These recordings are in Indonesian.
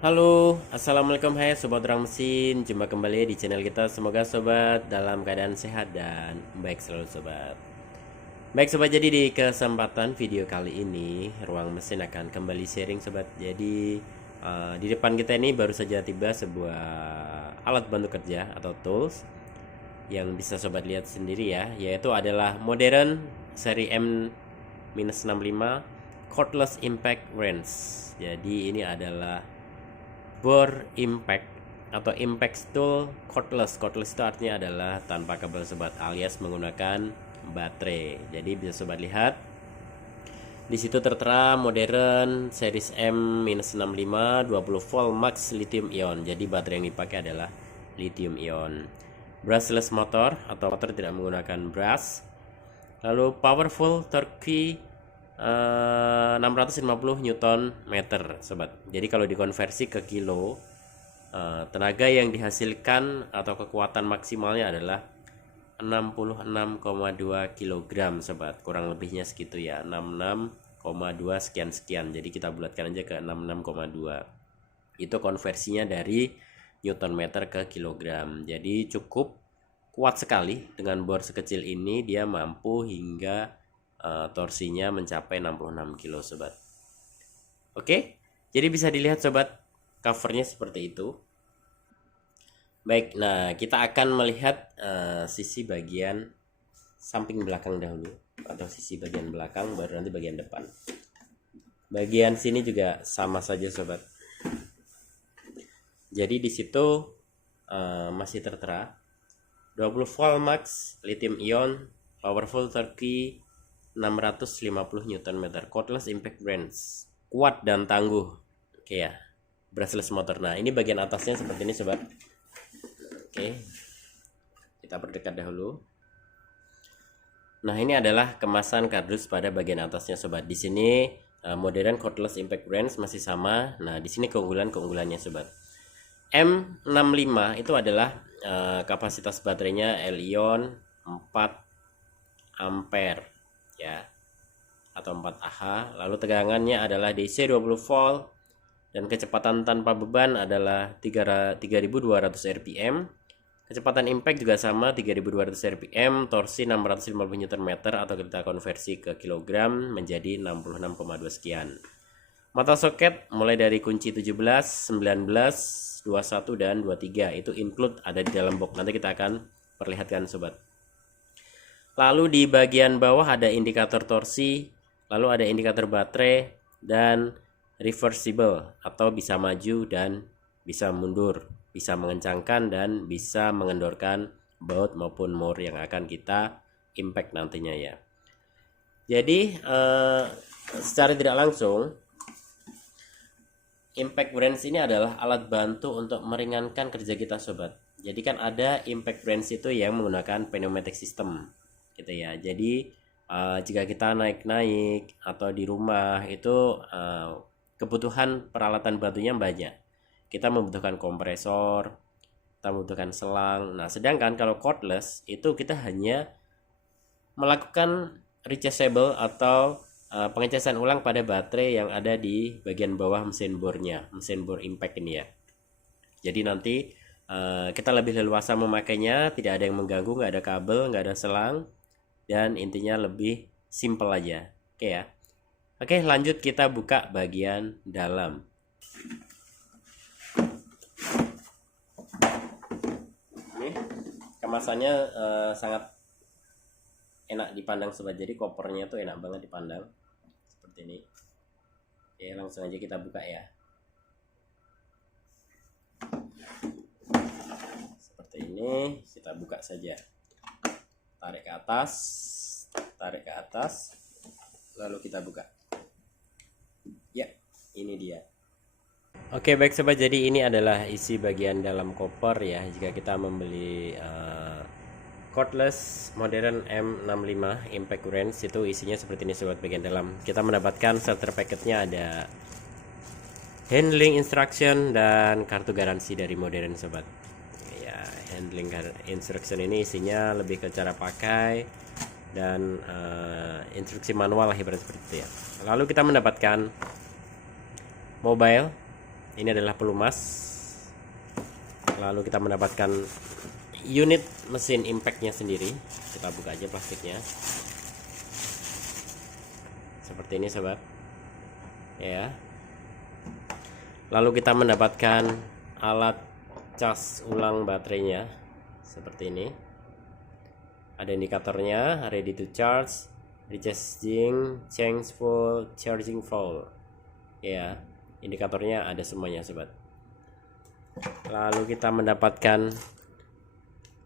Halo, assalamualaikum, hai sobat orang mesin. Jumpa kembali di channel kita. Semoga sobat dalam keadaan sehat dan baik selalu sobat. Baik sobat, jadi di kesempatan video kali ini Ruang Mesin akan kembali sharing sobat. Jadi di depan kita ini baru saja tiba sebuah alat bantu kerja atau tools yang bisa sobat lihat sendiri ya, yaitu adalah modern seri M-65 cordless impact wrench. Jadi ini adalah bore impact atau impact tool cordless. Cordless itu artinya adalah tanpa kabel sobat, alias menggunakan baterai. Jadi bisa sobat lihat di situ tertera modern series M-65 20 volt max lithium ion. Jadi baterai yang dipakai adalah lithium ion. Brushless motor atau motor tidak menggunakan brush. Lalu powerful torque 650 Newton meter sobat. Jadi kalau dikonversi ke kilo, tenaga yang dihasilkan atau kekuatan maksimalnya adalah 66,2 kg sobat. Kurang lebihnya segitu ya, 66,2 sekian-sekian. Jadi kita bulatkan aja ke 66,2. Itu konversinya dari Newton meter ke kilogram. Jadi cukup kuat sekali. Dengan bor sekecil ini dia mampu hingga torsinya mencapai 66 kilo sobat. Oke, jadi bisa dilihat sobat, covernya seperti itu. Baik, nah kita akan melihat sisi bagian samping belakang dahulu, atau sisi bagian belakang baru nanti bagian depan. Bagian sini juga sama saja sobat. Jadi di situ masih tertera 20 volt max lithium ion powerful torque 650 Nm cordless impact wrench, kuat dan tangguh. Oke ya, brushless motor. Nah ini bagian atasnya seperti ini sobat. Oke, kita perdekat dahulu. Nah ini adalah kemasan kardus pada bagian atasnya sobat. Di sini modern cordless impact wrench masih sama. Nah di sini keunggulannya sobat. M65 itu adalah kapasitas baterainya Li-ion 4 ampere ya, atau 4 Ah. Lalu tegangannya adalah DC 20 volt dan kecepatan tanpa beban adalah 3200 rpm. Kecepatan impact juga sama 3200 rpm, torsi 650 Nm atau kita konversi ke kilogram menjadi 66,2 sekian. Mata soket mulai dari kunci 17, 19, 21 dan 23 itu include ada di dalam box. Nanti kita akan perlihatkan sobat. Lalu di bagian bawah ada indikator torsi, lalu ada indikator baterai dan reversible atau bisa maju dan bisa mundur, bisa mengencangkan dan bisa mengendorkan baut maupun mur yang akan kita impact nantinya ya. Jadi secara tidak langsung impact wrench ini adalah alat bantu untuk meringankan kerja kita sobat. Jadi kan ada impact wrench itu yang menggunakan pneumatic system gitu ya. Jadi jika kita naik-naik atau di rumah itu kebutuhan peralatan bantunya banyak. Kita membutuhkan kompresor, kita membutuhkan selang. Nah, sedangkan kalau cordless itu kita hanya melakukan rechargeable atau pengecasan ulang pada baterai yang ada di bagian bawah mesin bornya, mesin bor impact ini ya. Jadi nanti kita lebih leluasa memakainya, tidak ada yang mengganggu, nggak ada kabel, nggak ada selang, dan intinya lebih simple aja. Oke ya. Oke, lanjut kita buka bagian dalam. Ini kemasannya sangat enak dipandang sobat. Jadi kopernya tuh enak banget dipandang seperti ini. Oke, langsung aja kita buka ya. Seperti ini, kita buka saja. Tarik ke atas, lalu kita buka. Ya, ini dia. Oke baik sobat, jadi ini adalah isi bagian dalam koper ya. Jika kita membeli cordless modern M65 impact wrench itu isinya seperti ini sobat. Bagian dalam kita mendapatkan starter packetnya, ada handling instruction dan kartu garansi dari modern sobat ya. Handling instruction ini isinya lebih ke cara pakai dan instruksi manual lah ibarat seperti itu ya. Lalu kita mendapatkan mobile Ini adalah pelumas. Lalu kita mendapatkan unit mesin impactnya sendiri. Kita buka aja plastiknya. Seperti ini sobat. Ya. Lalu kita mendapatkan alat cas ulang baterainya seperti ini. Ada indikatornya, ready to charge, recharging, change full, charging full. Ya, indikatornya ada semuanya sobat. Lalu kita mendapatkan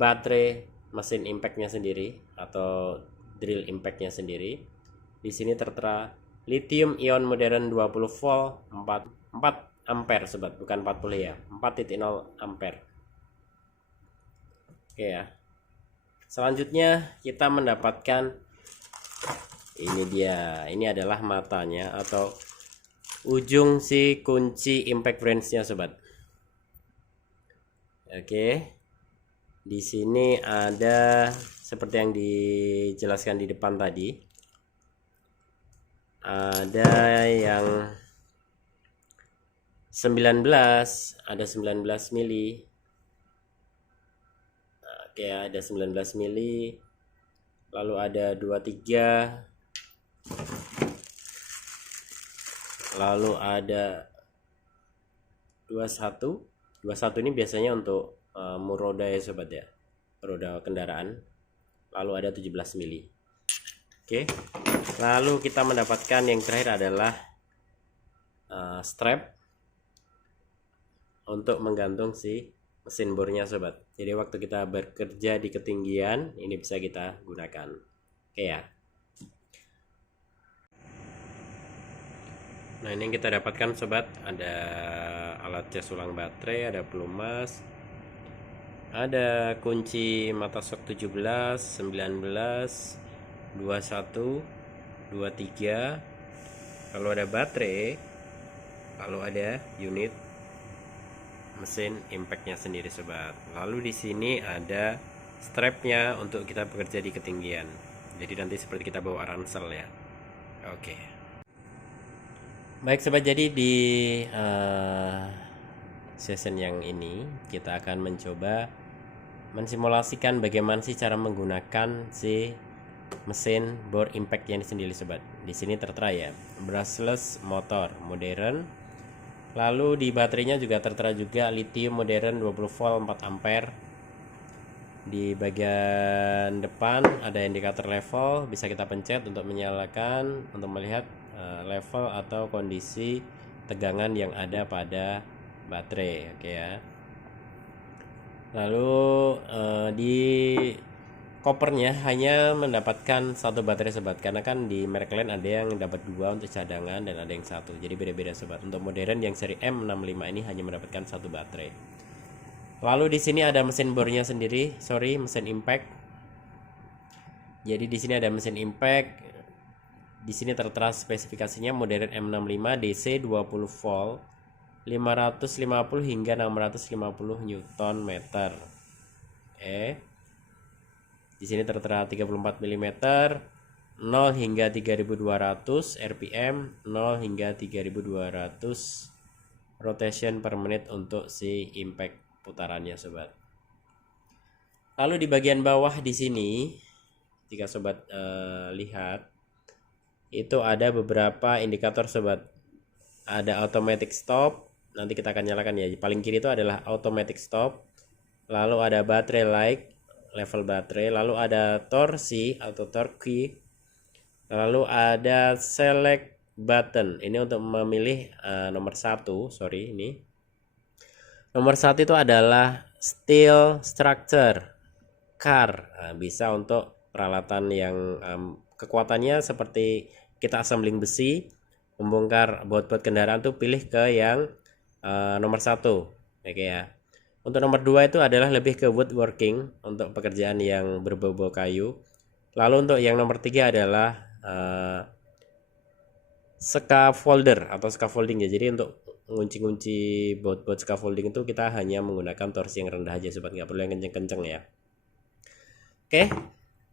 baterai mesin impactnya sendiri atau drill impactnya sendiri. Di sini tertera lithium ion modern 20 volt 4 ampere sobat, bukan 40 ya, 4.0 ampere. Oke ya. Selanjutnya kita mendapatkan ini dia. Ini adalah matanya atau ujung si kunci impact branch-nya sobat. Oke. Di sini ada seperti yang dijelaskan di depan tadi. Ada yang 19, ada 19 mili. Oke ya, ada 19 mili. Lalu ada 23. Lalu ada 21. 21 ini biasanya untuk roda ya sobat ya. Roda kendaraan. Lalu ada 17 mili. Oke. Lalu kita mendapatkan yang terakhir adalah strap untuk menggantung si mesin bornya sobat. Jadi waktu kita bekerja di ketinggian ini bisa kita gunakan. Oke ya. Nah, ini yang kita dapatkan sobat, ada alat cas ulang baterai, ada pelumas, ada kunci mata sok 17, 19, 21, 23. Lalu ada baterai, lalu ada unit mesin impactnya sendiri sobat. Lalu di sini ada strapnya untuk kita bekerja di ketinggian. Jadi nanti seperti kita bawa ransel ya. Oke. Baik sobat, jadi di session yang ini kita akan mencoba mensimulasikan bagaimana sih cara menggunakan si mesin bor impact yang sendiri sobat. Di sini tertera ya, brushless motor modern. Lalu di baterainya juga tertera juga lithium modern 20 volt 4 ampere. Di bagian depan ada indikator level, bisa kita pencet untuk menyalakan untuk melihat level atau kondisi tegangan yang ada pada baterai. Oke ya. Lalu di kopernya hanya mendapatkan satu baterai sobat, karena kan di merek lain ada yang dapat 2 untuk cadangan dan ada yang 1, jadi beda-beda sobat. Untuk modern yang seri M65 ini hanya mendapatkan satu baterai. Lalu di sini ada mesin bornya sendiri, mesin impact. Jadi di sini ada mesin impact. Di sini tertera spesifikasinya modern M65 DC 20 volt 550 hingga 650 Newton meter. Di sini tertera 34 mm, 0 hingga 3200 RPM, 0 hingga 3200 rotation per menit untuk si impact putarannya sobat. Lalu di bagian bawah di sini, jika sobat lihat, itu ada beberapa indikator sobat. Ada automatic stop, nanti kita akan nyalakan ya. Paling kiri itu adalah automatic stop. Lalu ada battery light, level baterai, lalu ada torsi atau torque, lalu ada select button, ini untuk memilih nomor 1. Ini nomor 1 itu adalah steel structure car. Bisa untuk peralatan yang kekuatannya seperti kita assembling besi, membongkar baut-baut kendaraan tuh pilih ke yang nomor 1. Oke ya. Untuk nomor 2 itu adalah lebih ke woodworking, untuk pekerjaan yang berbau-bau kayu. Lalu untuk yang nomor 3 adalah scaffolder atau scaffolding ya. Jadi untuk ngunci-ngunci baut-baut scaffolding itu kita hanya menggunakan torsi yang rendah aja sobat, nggak perlu yang kenceng-kenceng ya. Oke.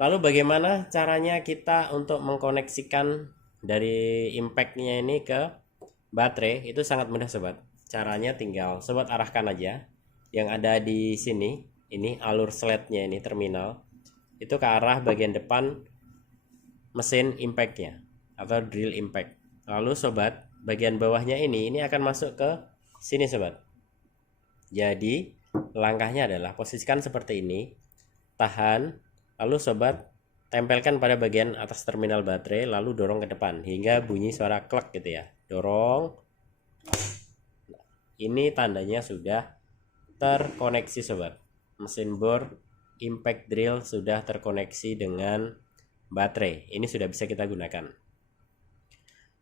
Lalu bagaimana caranya kita untuk mengkoneksikan dari impactnya ini ke baterai? Itu sangat mudah sobat. caranya tinggal sobat arahkan aja yang ada di sini, ini alur slide-nya, ini terminal itu ke arah bagian depan mesin impact-nya atau drill impact. Lalu sobat, bagian bawahnya ini akan masuk ke sini sobat. Jadi langkahnya adalah posisikan seperti ini, tahan, lalu sobat tempelkan pada bagian atas terminal baterai, lalu dorong ke depan hingga bunyi suara klek gitu ya. Dorong. Ini tandanya sudah terkoneksi sobat. Mesin bor impact drill sudah terkoneksi dengan baterai. Ini sudah bisa kita gunakan.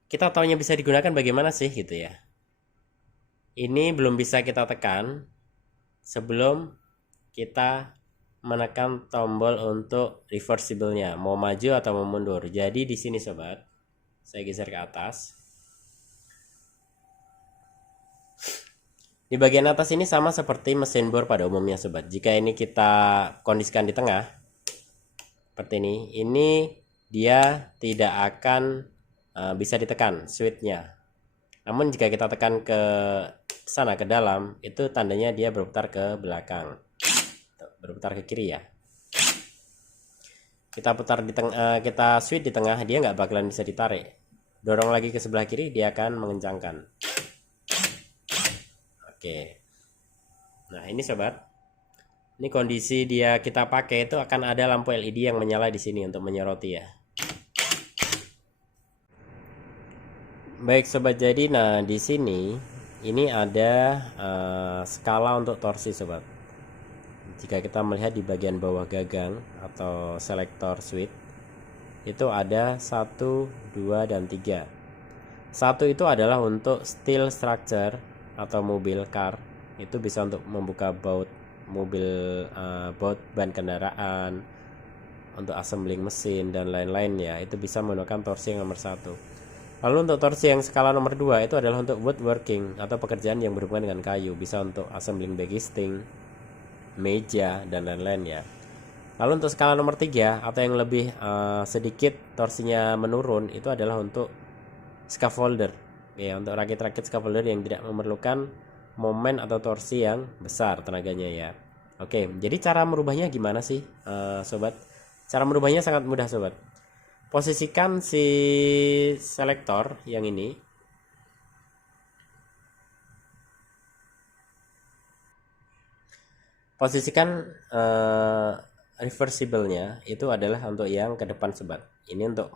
Kita taunya bisa digunakan bagaimana sih gitu ya. Ini belum bisa kita tekan sebelum kita menekan tombol untuk reversible-nya, mau maju atau mau mundur. Jadi di sini sobat, saya geser ke atas. Di bagian atas ini sama seperti mesin bor pada umumnya sobat. Jika ini kita kondisikan di tengah seperti ini dia tidak akan bisa ditekan switch-nya. Namun jika kita tekan ke sana ke dalam, itu tandanya dia berputar ke belakang. Berputar ke kiri ya. Kita putar di tengah, kita switch di tengah, dia nggak bakalan bisa ditarik. Dorong lagi ke sebelah kiri, dia akan mengencangkan. Oke. Nah ini sobat, ini kondisi dia kita pakai itu akan ada lampu LED yang menyala di sini untuk menyoroti ya. Baik sobat, jadi nah di sini ini ada skala untuk torsi sobat. Jika kita melihat di bagian bawah gagang atau selektor switch itu ada 1, 2, dan 3. 1 itu adalah untuk steel structure atau mobil car, itu bisa untuk membuka baut mobil, baut ban kendaraan, untuk assembling mesin dan lain-lain ya. Itu bisa menggunakan torsi yang nomor 1. Lalu untuk torsi yang skala nomor 2 itu adalah untuk woodworking atau pekerjaan yang berhubungan dengan kayu, bisa untuk assembling backisting, meja dan lain-lain ya. Lalu untuk skala nomor 3 atau yang lebih sedikit torsinya menurun, itu adalah untuk scaffolder ya, untuk rakit-rakit scaffolder yang tidak memerlukan momen atau torsi yang besar tenaganya ya. Oke, jadi cara merubahnya gimana sih sobat? Cara merubahnya sangat mudah sobat. Posisikan si selektor yang ini posisikan reversible-nya itu adalah untuk yang ke depan sobat. Ini untuk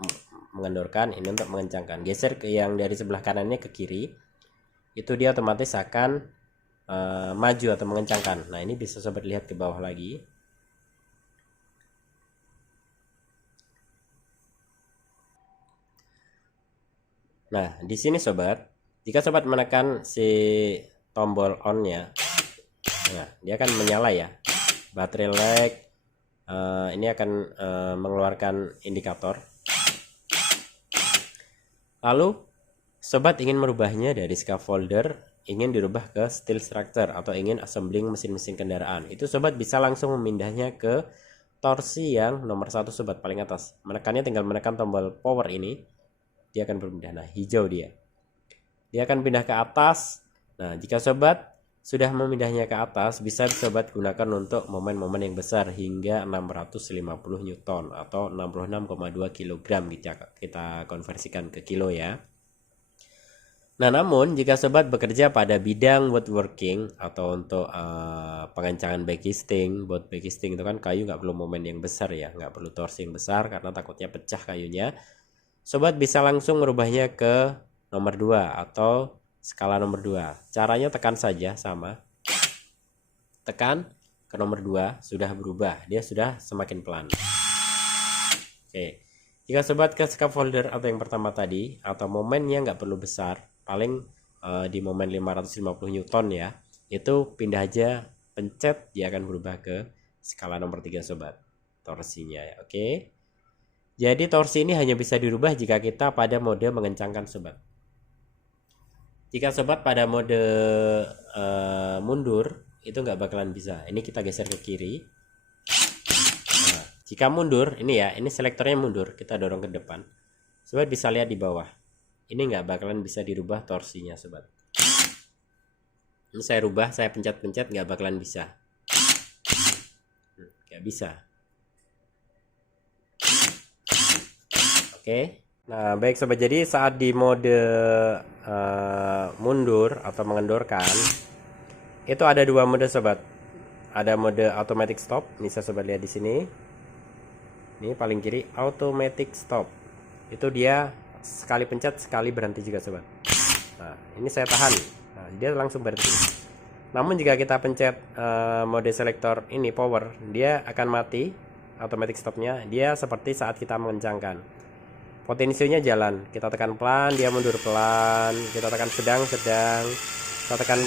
mengendorkan, ini untuk mengencangkan. Geser ke yang dari sebelah kanannya ke kiri, itu dia otomatis akan maju atau mengencangkan. Nah ini bisa sobat lihat ke bawah lagi. Nah di sini sobat, jika sobat menekan si tombol on-nya, nah dia akan menyala ya. Baterai lag ini akan mengeluarkan indikator. Lalu sobat ingin merubahnya dari scaffolder, ingin dirubah ke steel structure atau ingin assembling mesin-mesin kendaraan, itu sobat bisa langsung memindahnya ke torsi yang nomor 1 sobat, paling atas. Menekannya tinggal menekan tombol power ini, dia akan berpindah. Nah hijau dia akan pindah ke atas. Nah jika sobat sudah memindahnya ke atas, bisa sobat gunakan untuk momen-momen yang besar hingga 650 Newton atau 66,2 kg kita konversikan ke kilo ya. Nah namun jika sobat bekerja pada bidang woodworking atau untuk pengencangan backisting, buat backisting itu kan kayu nggak perlu momen yang besar ya, nggak perlu torsi yang besar karena takutnya pecah kayunya. Sobat bisa langsung merubahnya ke nomor 2 atau skala nomor 2. Caranya tekan saja sama. Tekan ke nomor 2, sudah berubah. Dia sudah semakin pelan. Oke. Jika sobat ke scaffolder atau yang pertama tadi, atau momennya nggak perlu besar, paling di momen 550 Newton ya, itu pindah aja, pencet, dia akan berubah ke skala nomor 3 sobat. Torsinya ya, oke. Jadi torsi ini hanya bisa dirubah jika kita pada mode mengencangkan sobat. Jika sobat pada mode mundur, itu nggak bakalan bisa. Ini kita geser ke kiri. Nah, jika mundur, ini ya, ini selektornya mundur, kita dorong ke depan. Sobat bisa lihat di bawah. Ini nggak bakalan bisa dirubah torsinya sobat. Ini saya rubah, saya pencet-pencet nggak bakalan bisa. Nggak bisa. Oke. Nah, baik sobat, jadi saat di mode mundur atau mengendorkan, itu ada dua mode sobat. Ada mode automatic stop, bisa sobat lihat di sini. Ini paling kiri, automatic stop. Itu dia sekali pencet sekali berhenti juga sobat. Nah, ini saya tahan. Nah, dia langsung berhenti. Namun jika kita pencet mode selektor ini power, dia akan mati automatic stopnya. Dia seperti saat kita mengencangkan. Potensionya jalan. Kita tekan pelan, dia mundur pelan. Kita tekan sedang. Kita tekan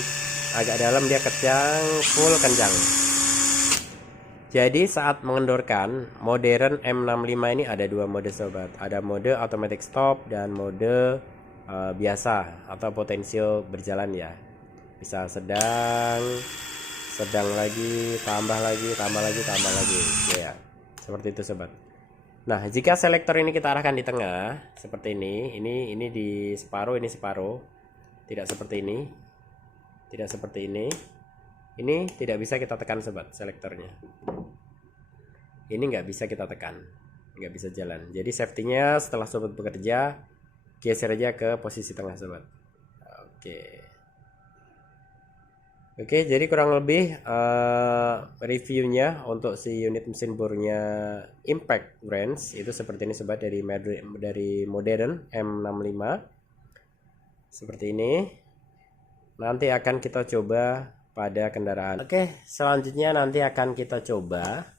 agak dalam, dia kencang, full kencang. Jadi saat mengendorkan, modern M65 ini ada dua mode sobat. Ada mode automatic stop dan mode biasa atau potensio berjalan ya. Bisa sedang lagi, tambah lagi ya. Seperti itu sobat. Nah, jika selektor ini kita arahkan di tengah seperti ini di separuh, ini separuh. Tidak seperti ini. Tidak seperti ini. Ini tidak bisa kita tekan sobat selektornya. Ini nggak bisa kita tekan, nggak bisa jalan. Jadi safety-nya setelah sobat bekerja, geser aja ke posisi tengah sobat. Oke, jadi kurang lebih reviewnya untuk si unit mesin bornya Impact Brands itu seperti ini sobat, dari modern M65 seperti ini. Nanti akan kita coba pada kendaraan. Oke, selanjutnya nanti akan kita coba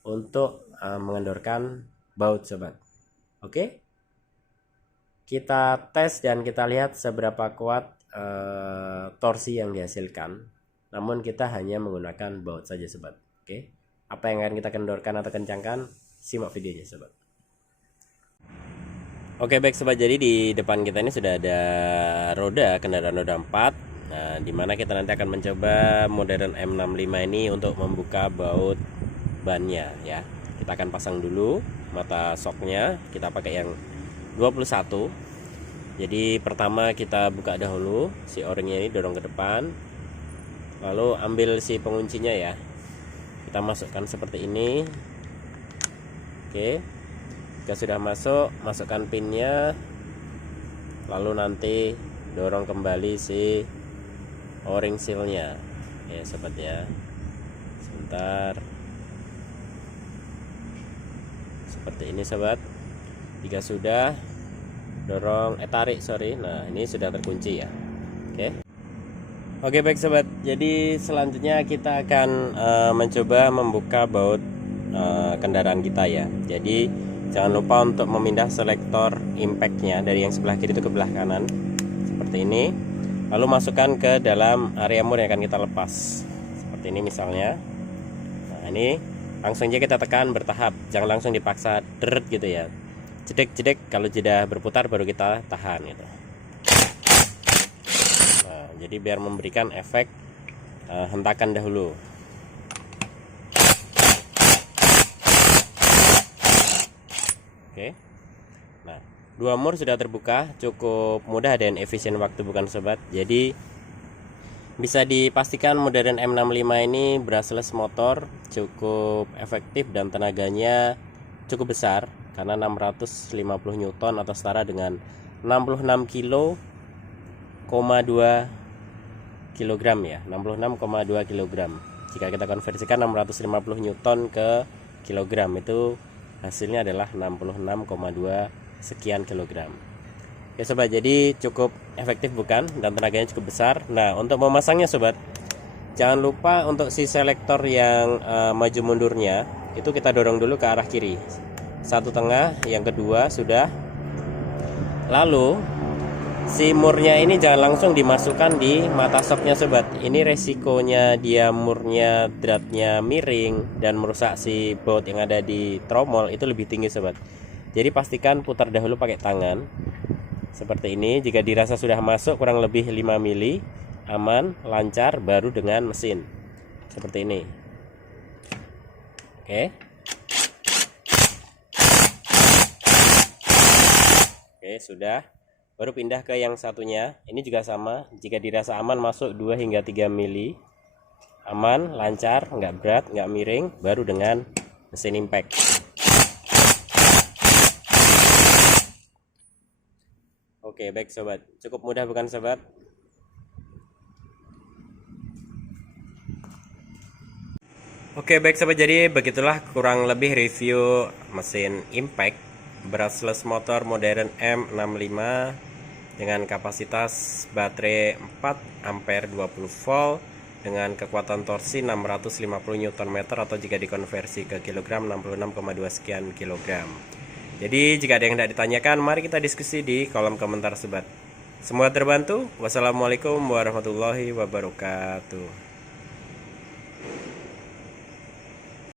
untuk mengendorkan baut sobat. Oke, kita tes dan kita lihat seberapa kuat torsi yang dihasilkan. Namun kita hanya menggunakan baut saja sobat. Oke, apa yang akan kita kendorkan atau kencangkan, simak videonya sobat. Oke baik sobat, jadi di depan kita ini sudah ada roda kendaraan roda 4. Nah, dimana kita nanti akan mencoba modern M65 ini untuk membuka baut bannya ya. Kita akan pasang dulu mata shocknya, kita pakai yang 21. Jadi pertama kita buka dahulu si o-ringnya ini, dorong ke depan, lalu ambil si penguncinya ya, kita masukkan seperti ini. Oke, jika sudah masuk, masukkan pinnya, lalu nanti dorong kembali si o-ring sealnya ya sobat ya. Sebentar, seperti ini sobat. Jika sudah, dorong tarik. Nah, ini sudah terkunci ya. Oke baik sobat, jadi selanjutnya kita akan mencoba membuka baut kendaraan kita ya. Jadi jangan lupa untuk memindah selektor impactnya dari yang sebelah kiri itu ke belah kanan seperti ini, lalu masukkan ke dalam area mur yang akan kita lepas seperti ini misalnya. Nah, ini langsung aja kita tekan bertahap, jangan langsung dipaksa deret gitu ya. Jedek, kalau sudah berputar baru kita tahan gitu. Nah, jadi biar memberikan efek hentakan dahulu. Oke. Nah, dua mur sudah terbuka, cukup mudah dan efisien waktu bukan sobat. Jadi bisa dipastikan modern M65 ini brushless motor, cukup efektif dan tenaganya cukup besar karena 650 Newton atau setara dengan 66,2 kilogram ya, 66,2 kilogram. Jika kita konversikan 650 Newton ke kilogram, itu hasilnya adalah 66,2 sekian kilogram. Ya sobat, jadi cukup efektif bukan, dan tenaganya cukup besar. Nah, untuk memasangnya sobat, jangan lupa untuk si selektor yang maju mundurnya itu kita dorong dulu ke arah kiri. Satu tengah, yang kedua sudah. Lalu si murnya ini jangan langsung dimasukkan di mata shocknya sobat. Ini resikonya dia murnya dratnya miring dan merusak si baut yang ada di tromol itu lebih tinggi sobat. Jadi pastikan putar dahulu pakai tangan seperti ini. Jika dirasa sudah masuk kurang lebih 5 mili, aman, lancar, baru dengan mesin seperti ini. Oke, sudah. Baru pindah ke yang satunya. Ini juga sama, jika dirasa aman masuk 2 hingga 3 mili. Aman, lancar, nggak berat, nggak miring, baru dengan mesin impact. Oke, baik sobat. Cukup mudah bukan sobat? Oke, baik sobat. Jadi begitulah kurang lebih review mesin impact brushless motor modern M65 dengan kapasitas baterai 4 ampere 20 volt dengan kekuatan torsi 650 Nm atau jika dikonversi ke kilogram 66,2 sekian kilogram. Jadi jika ada yang tidak ditanyakan, mari kita diskusi di kolom komentar sobat. Semoga terbantu. Wassalamualaikum warahmatullahi wabarakatuh.